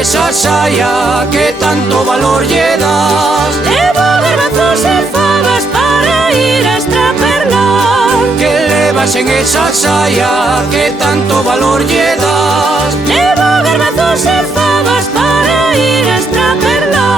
esa saia que tanto valor lle das. Levo garbanzos e fabas para ir a extraperlar. Que levas en esa saia que tanto valor lle das. Levo garbanzos e fabas para ir a extraperlar.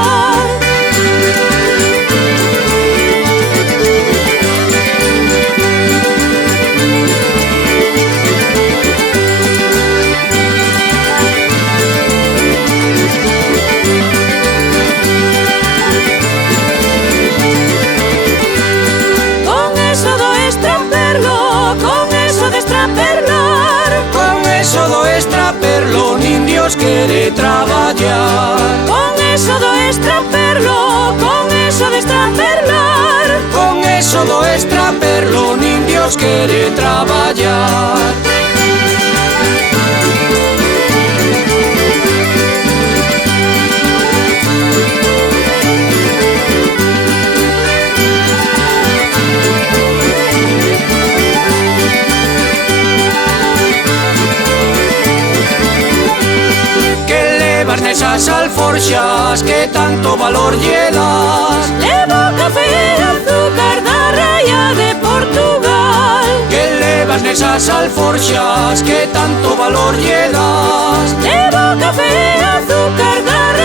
Extraperlo, nin Dios quere traballar. Con eso do extraperlo, con eso de extraperlar. Con eso do extraperlo, nin Dios quere traballar. Nesas alforxas que tanto valor lle das. Levo café e azúcar da raia de Portugal. Que levas nesas alforxas que tanto valor lle das. Levo café e azúcar da